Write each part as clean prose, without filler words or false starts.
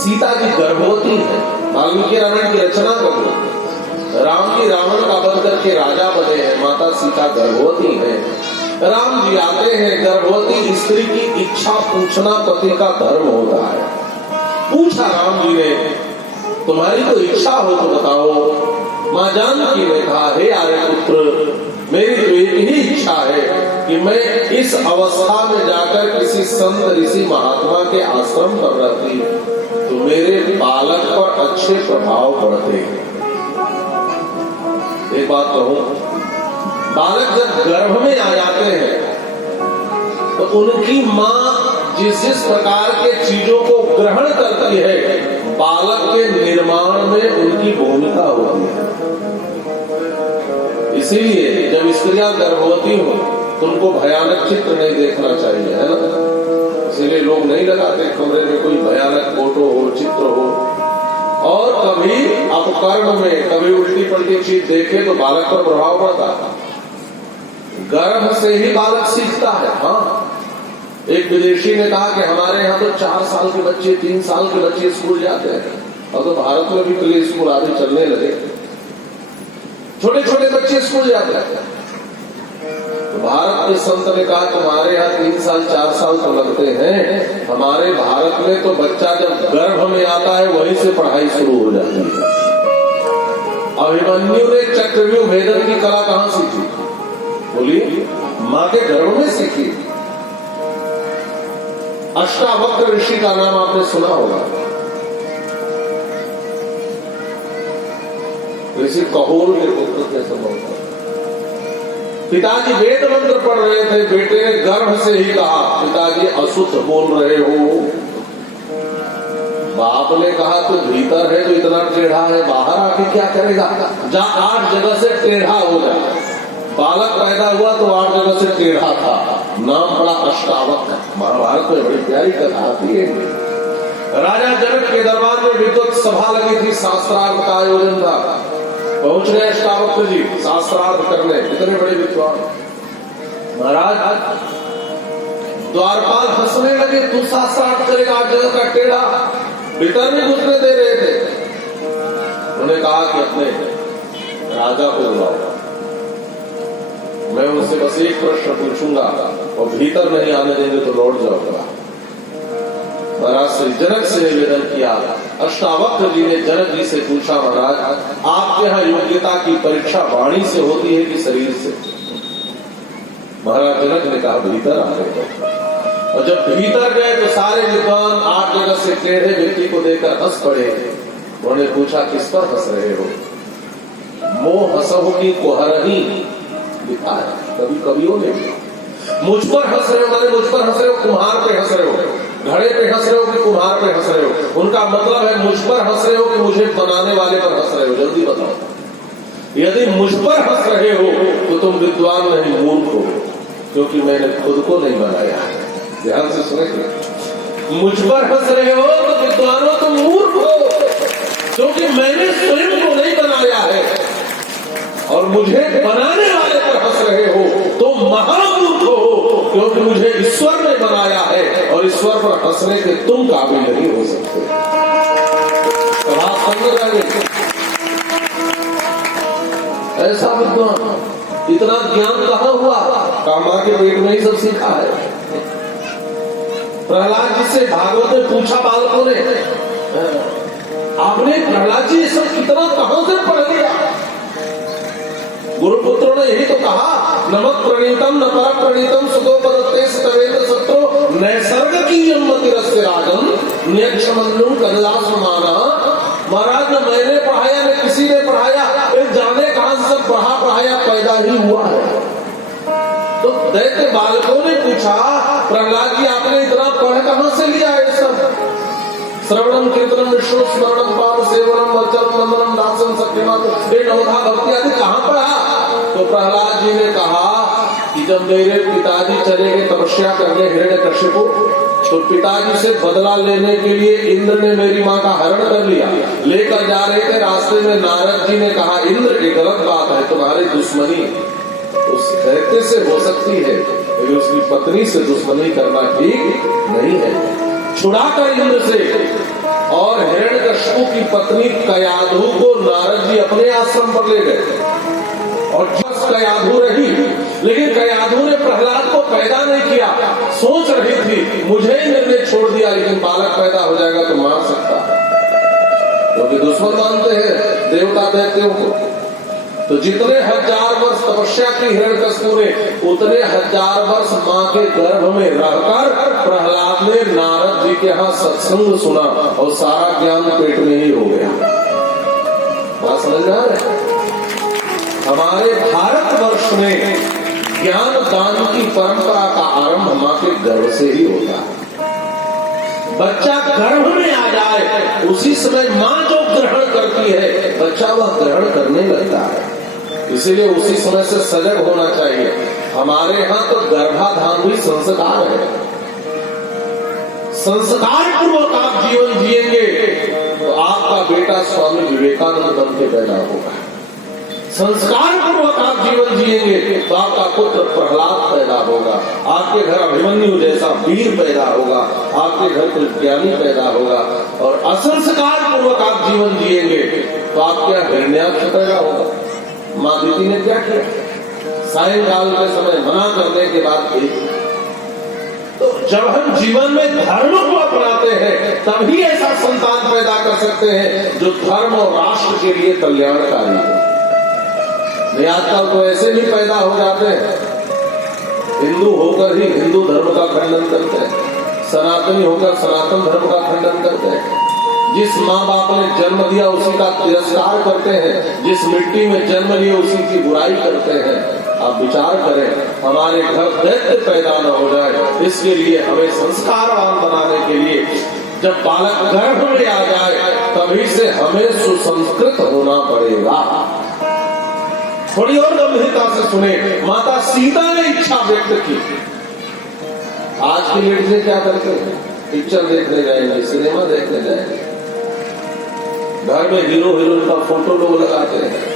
सीता जी गर्भवती है, वाल्मीकि रामायण की रचना करो। राम जी रावण का वध करके राजा बने हैं, माता सीता गर्भवती है। राम जी आते हैं, गर्भवती स्त्री की इच्छा पूछना पति का धर्म होता है। पूछा राम जी ने, तुम्हारी तो इच्छा हो तो बताओ। माँ जानकी ने कहा, हे आर्यपुत्र, मेरी तो एक ही इच्छा है कि मैं इस अवस्था में जाकर किसी संत ऋषि महात्मा के आश्रम पर रहती तो मेरे बालक पर अच्छे प्रभाव पड़ते। एक बात कहूं, बालक जब गर्भ में आ जाते हैं तो उनकी माँ जिस जिस प्रकार के चीजों को ग्रहण करती है, बालक के निर्माण में उनकी भूमिका होती है। इसीलिए जब स्त्रियां गर्भवती हो तो उनको भयानक चित्र नहीं देखना चाहिए, है ना। इसीलिए लोग नहीं लगाते कमरे में कोई भयानक फोटो हो, चित्र हो। और कभी अपकर्ण में कभी उल्टी पलटी चीज देखे तो बालक पर प्रभाव पड़ता है। गर्भ से ही बालक सीखता है। हाँ, एक विदेशी ने कहा कि हमारे यहाँ तो 4 साल के बच्चे, 3 साल के बच्चे स्कूल जाते हैं। अब तो भारत में भी प्ले स्कूल आदि चलने लगे, छोटे छोटे बच्चे स्कूल जाते हैं। तो भारत के संत ने कहा, तुम्हारे यहाँ 3 साल 4 साल तो लगते हैं, हमारे भारत में तो बच्चा जब गर्भ में आता है वहीं से पढ़ाई शुरू हो जाती है। अभिमन्यु ने चक्रव्यूह भेदन की कला कहाँ सीखी? बोली, माँ के गर्भ में सीखी। अष्टावक्र ऋषि का नाम आपने सुना होगा। ऋषि कहोर के पुत्र के संभव। पिताजी वेद मंत्र पढ़ रहे थे, बेटे ने गर्भ से ही कहा, पिताजी अशुद्ध बोल रहे हो। बाप ने कहा, तो भीतर है तो इतना टेढ़ा है, बाहर आके क्या करेगा? जा 8 जगह से टेढ़ा हो जाए। बालक पैदा हुआ तो 8 जगह से टेढ़ा था, नाम पड़ा अष्टावक्र। महाभारत में बड़ी प्यारी कथा आती है। राजा जनक के दरबार में विद्वत सभा लगी थी, शास्त्रार्थ का आयोजन था। पहुंच रहे अष्टावक्र जी शास्त्रार्थ करने, इतने बड़े विद्वान। महाराज द्वारपाल हंसने लगे, तू शास्त्रार्थ करेगा 8 जगह का टेढ़ा, भीतर नहीं घुसने दे रहे थे। उन्होंने कहा कि अपने राजा को बुलाओ, मैं उनसे बस एक प्रश्न पूछूंगा और भीतर नहीं आने देंगे तो लौट जाऊंगा। महाराज श्री जनक से निवेदन किया। अष्टावक्र जी ने जनक जी से पूछा, महाराज आपके यहाँ योग्यता की परीक्षा वाणी से होती है कि शरीर से? महाराज जनक ने कहा, भीतर आ गए। और जब भीतर गए तो सारे विद्वान 8 जगह से टेढ़े व्यक्ति को देखकर हंस पड़े। उन्होंने पूछा, किस पर हंस रहे हो? मोह हंसहु की कोहरही लिखा है कभी कवियों ने। मुझ पर हंस रहे हो, माने मुझ पर हंस रहे हो, कुम्हार पे हंस रहे हो, घड़े पे हंस रहे हो कि कुम्हार पे हंस रहे हो? उनका मतलब है मुझ पर हंस रहे हो कि मुझे बनाने वाले पर हंस रहे हो? जल्दी बताओ। यदि मुझ पर हंस रहे हो तो तुम विद्वान नहीं, मूर्ख हो, क्योंकि मैंने खुद को नहीं बनाया। ध्यान से सुनिए, मुझ पर हंस रहे हो तो विद्वानों तुम मूर्ख हो, क्योंकि मैंने स्वयं को नहीं बनाया है। और मुझे बनाने वाले पर हंस रहे हो तो महामूर्ख हो, क्योंकि मुझे ईश्वर ने बनाया है और ईश्वर पर हंसने के तुम काबिल नहीं हो सकते। बात समझ रहे? ऐसा विद्वान, इतना ज्ञान कहाँ हुआ? कामा के पेट में ही सब सीखा है। प्रहलाद जी से भागवत में पूछा बालकों ने, आपने प्रहलाद जी सब कितना कहां से पढ़ लिया? गुरुपुत्रों ने यही तो कहा, नमक प्रणीतम न पर प्रणीतम सुतोपदत्ते सतवेद सत्रो नैसर्ग की यम्मति रस्य राजन नियक्षमन्नु कदलासमाना। महाराज न मैंने पढ़ाया न किसी ने पढ़ाया, एक जाने कहां से सब पढ़ा पढ़ाया पैदा ही हुआ है। तो दैत्य बालकों ने पूछा, प्रहलाद जी आपने इतना पढ़ कहां से लिया है? सब श्रवणम कीर्तनम विष्णु स्मरणम पाप सेवनम अर्चनम वंदनम दासम सत्यमत ये नवधा भक्ति आदि कहाँ पढ़ा? तो प्रहलाद जी ने कहा कि जब मेरे पिताजी चले गए तपस्या करने हिरण्यकश्यपु, तो पिताजी से बदला लेने के लिए इंद्र ने मेरी माँ का हरण कर लिया। लेकर जा रहे थे, रास्ते में नारद जी ने कहा, इंद्र ये गलत बात है, तुम्हारी दुश्मनी उस दैत्य से हो सकती है, लेकिन उसकी पत्नी से दुश्मनी करना ठीक नहीं है। छुड़ाकर इंद्र से और हिरण्यकशिपु की पत्नी कयाधु को नारद जी अपने आश्रम पर ले गए और बस कयाधु रही, लेकिन कयाधु ने प्रहलाद को पैदा नहीं किया। सोच रही थी मुझे ही निर्णय छोड़ दिया, लेकिन बालक पैदा हो जाएगा तो मार सकता है, क्योंकि दुश्मन मानते हैं देवता दैत्यों को। तो जितने 1000 वर्ष तपस्या की हिरण्यकशिपु ने, उतने 1000 वर्ष माँ के गर्भ में रहकर प्रहलाद ने नारद जी के यहाँ सत्संग सुना और सारा ज्ञान पेट में ही हो गया। बात समझ में आ रहा है? हमारे भारतवर्ष में ज्ञान दान की परंपरा का आरंभ माँ के गर्भ से ही होता है। बच्चा गर्भ में आ जाए उसी समय माँ जो ग्रहण करती है बच्चा वह ग्रहण करने लगता है, इसीलिए उसी समय से सजग होना चाहिए। हमारे यहाँ तो गर्भाधान भी संस्कार है। संस्कार पूर्वक आप जीवन जिएंगे तो आपका बेटा स्वामी विवेकानंद बन के पैदा होगा। संस्कार पूर्वक आप जीवन जिएंगे तो आपका पुत्र प्रहलाद पैदा होगा, आपके घर अभिमन्यु जैसा वीर पैदा होगा, आपके घर कोई ज्ञानी पैदा होगा। और असंस्कार पूर्वक आप जीवन जिएंगे तो आपके हिरण्याक्ष पैदा होगा। माँ दीदी ने क्या किया? सायंकाल के समय मना करने के बाद तो जब हम जीवन में धर्म को अपनाते हैं तभी ऐसा संतान पैदा कर सकते हैं जो धर्म और राष्ट्र के लिए कल्याणकारी हो। नहीं आजकल तो ऐसे भी पैदा हो जाते हैं, हिंदू होकर ही हिंदू धर्म का खंडन करते हैं, सनातनी होकर सनातन धर्म का खंडन करते हैं, जिस माँ बाप ने जन्म दिया उसी का तिरस्कार करते हैं, जिस मिट्टी में जन्म लिया उसी की बुराई करते हैं। आप विचार करें हमारे घर दैत्य पैदा न हो जाए, इसके लिए हमें संस्कारवान बनाने के लिए जब बालक गर्भ में आ जाए तभी से हमें सुसंस्कृत होना पड़ेगा। थोड़ी और गंभीरता से सुने, माता सीता ने इच्छा व्यक्त की। आज की लड़कियां क्या करते हैं? पिक्चर देखने जाएंगे, सिनेमा देखने जाएंगे, घर में हीरो हीरोइन का फोटो लोग लगाते हैं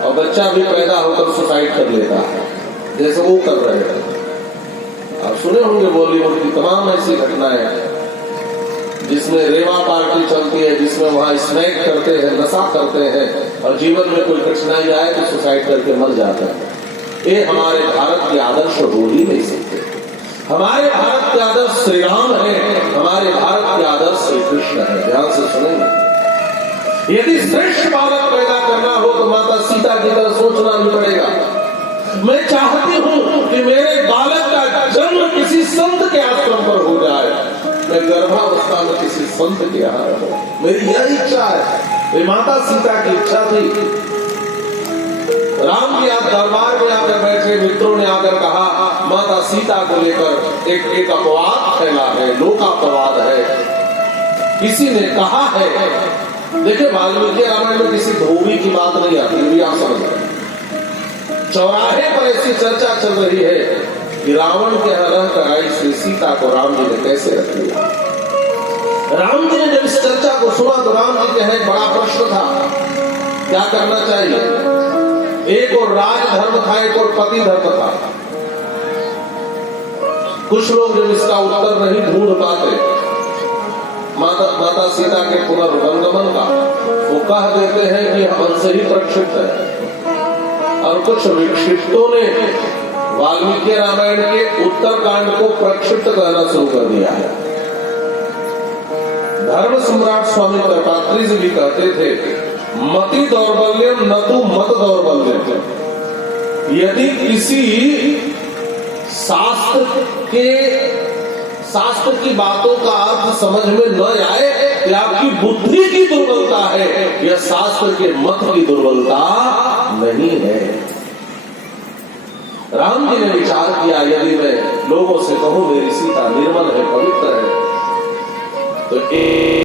और बच्चा भी पैदा होकर सुसाइड कर लेता है जैसे वो कर रहे हैं। आप सुने होंगे बॉलीवुड की तमाम ऐसी घटनाएं जिसमें रेवा पार्टी चलती है, जिसमें वहां स्नैक करते हैं, नशा करते हैं और जीवन में कोई कठिनाई आए तो सुसाइड करके मर जाते हैं। ये हमारे भारत के आदर्श हो ही नहीं सकते। हमारे भारत के आदर्श श्री राम है, हमारे भारत के आदर्श श्री कृष्ण है। ध्यान से सुनेंगे, यदि श्रेष्ठ बालक पैदा करना हो तो माता सीता की तरह सोचना नहीं पड़ेगा। मैं चाहती हूँ कि मेरे बालक का जन्म किसी संत के आश्रम पर हो जाए, मैं गर्भावस्था में किसी संत के यहाँ रहूं, मेरी यह इच्छा है। ये माता सीता की इच्छा थी। राम जी आप दरबार में आकर बैठे, मित्रों ने आकर कहा माता सीता को लेकर एक अपवाद फैला है, लोकापवाद है, किसी ने कहा है। देखिए वाल्मीकि रामायण में किसी धोबी की बात नहीं आती, भी आप समझ रहे। चौराहे पर ऐसी चर्चा चल रही है कि रावण के यहाँ रहकर आई श्री सीता को राम जी ने कैसे रख लिया। राम जी ने जब इस चर्चा को सुना तो राम जी के यहाँ एक बड़ा प्रश्न था, क्या करना चाहिए। एक और राजधर्म था, एक और पति धर्म था। कुछ लोग जब इसका उत्तर नहीं ढूंढ पाते माता सीता के पुनर्वंगमन का, वो कह देते हैं कि हमसे ही प्रक्षिप्त है। और कुछ विक्षिप्तों ने वाल्मीकि रामायण के उत्तरकांड को प्रक्षिप्त कहना शुरू कर दिया है। धर्म सम्राट स्वामी दत्तात्रेय जी भी कहते थे मति दौर्बल्यम न तो मत दौर्बल्यम। यदि किसी शास्त्र की बातों का अर्थ समझ में न आए कि आपकी बुद्धि की दुर्बलता है, यह शास्त्र के मत की दुर्बलता नहीं है। राम जी ने विचार किया यदि मैं लोगों से कहूं मेरी सीता निर्मल है, पवित्र है, तो